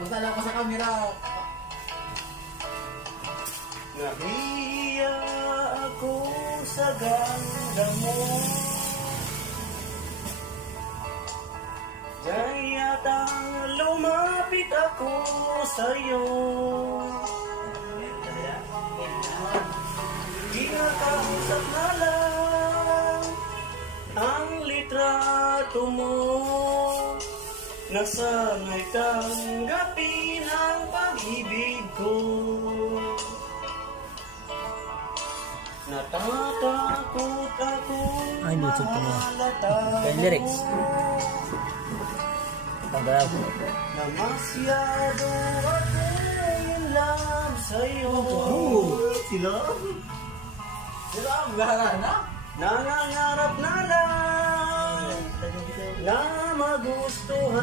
Masala ko sa camera. Nahiya ako sa ganda mo. Gayatang lumapit ako sa'yo. Pinakausap na lang ang litrato mo. Nasanay tanggapin ang pag-ibig ko. Natatakot ako mahalata May lyrics. Pagalaw. na masyado ako in love sa'yo. Sila? Sila, maghahanap na? Nangangarap na lang na magustuhan